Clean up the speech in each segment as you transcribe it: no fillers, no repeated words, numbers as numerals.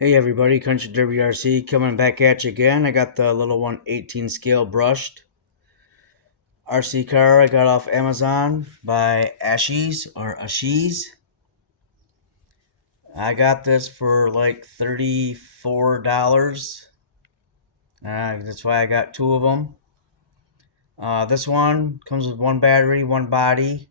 Hey everybody, Country Derby RC coming back at you again. I got the little 118 scale brushed RC car I got off Amazon by Ashies. I got this for like $34. That's why I got two of them. This one comes with one battery, one body.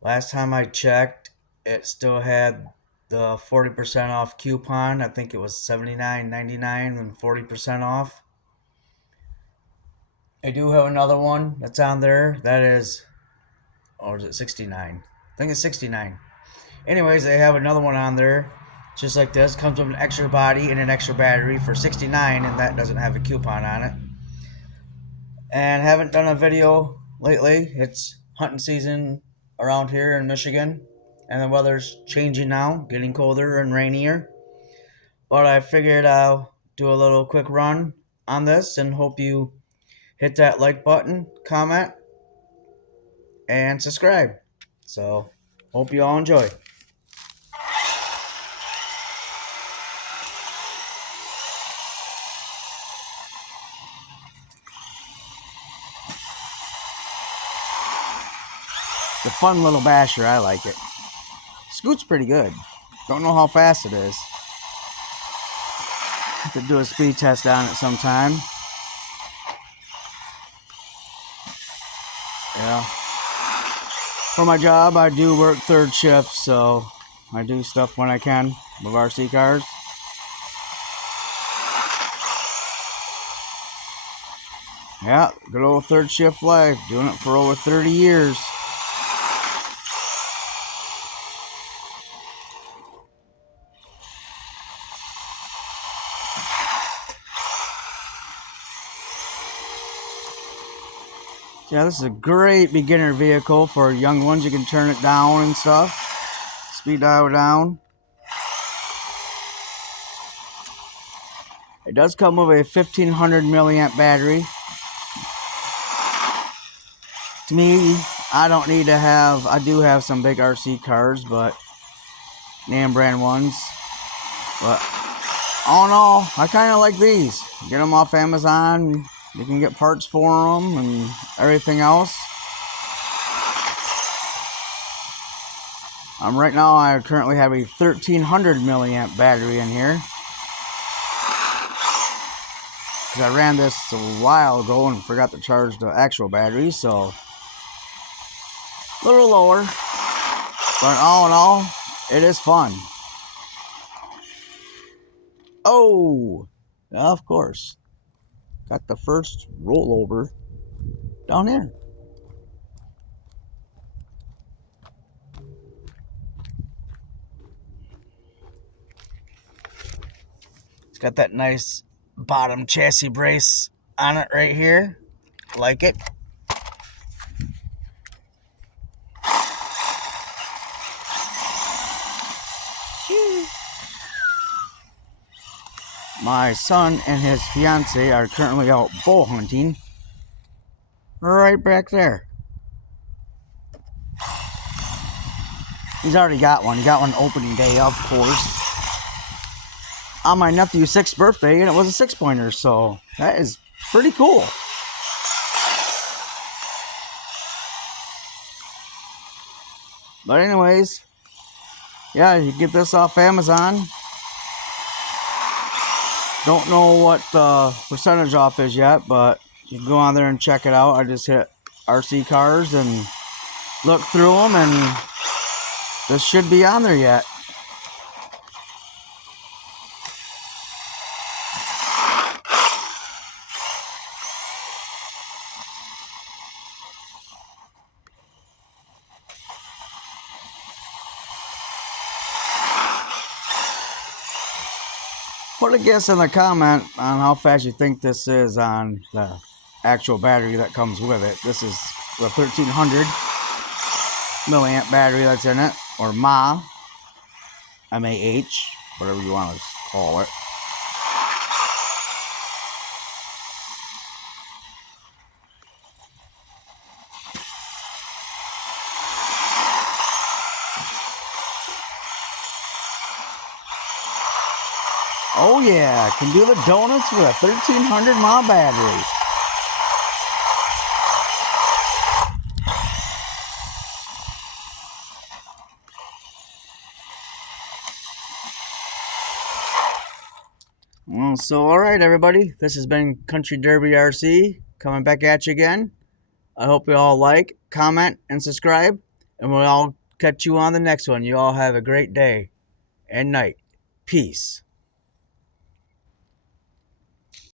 Last time I checked, it still had the 40% off coupon. I think it was $79.99 and 40% off. I do have another one that's on there. That is, or is it 69? I think it's 69. Anyways, they have another one on there, just like this. Comes with an extra body and an extra battery for 69, and that doesn't have a coupon on it. And haven't done a video lately. It's hunting season around here in Michigan, and the weather's changing now, getting colder and rainier. But I figured I'll do a little quick run on this and hope you hit that like button, comment, and subscribe. So, hope you all enjoy. It's a fun little basher. I like it. Scoot's pretty good. Don't know how fast it is. Have to do a speed test on it sometime. Yeah. For my job, I do work third shift, so I do stuff when I can with RC cars. Yeah, good old third shift life. Doing it for over 30 years. Yeah, this is a great beginner vehicle for young ones. You can turn it down and stuff. Speed dial down. It does come with a 1500 milliamp battery. To me, I don't need to have, I do have some big RC cars, but name brand ones. But all in all, I kind of like these. Get them off Amazon. You can get parts for them and everything else. Right now, I currently have a 1300 milliamp battery in here. Because I ran this a while ago and forgot to charge the actual battery, so a little lower. But all in all, it is fun. Oh, of course. Got the first rollover down there. It's got that nice bottom chassis brace on it right here. Like it. My son and his fiance are currently out bow hunting. Right back there. He's already got one. He got one opening day, of course. On my nephew's 6th birthday, and it was a 6-pointer, so that is pretty cool. But anyways, yeah, you get this off Amazon. Don't know what the percentage off is yet, but you can go on there and check it out. I just hit RC cars and look through them, and this should be on there yet. Put a guess in the comment on how fast you think this is on the actual battery that comes with it. This is the 1300 milliamp battery that's in it, or mAh, M-A-H, whatever you want to call it. Oh yeah, can do the donuts with a 1300 mAh battery. Well, so alright everybody, this has been Country Derby RC coming back at you again. I hope you all like, comment, and subscribe, and we'll all catch you on the next one. You all have a great day and night. Peace.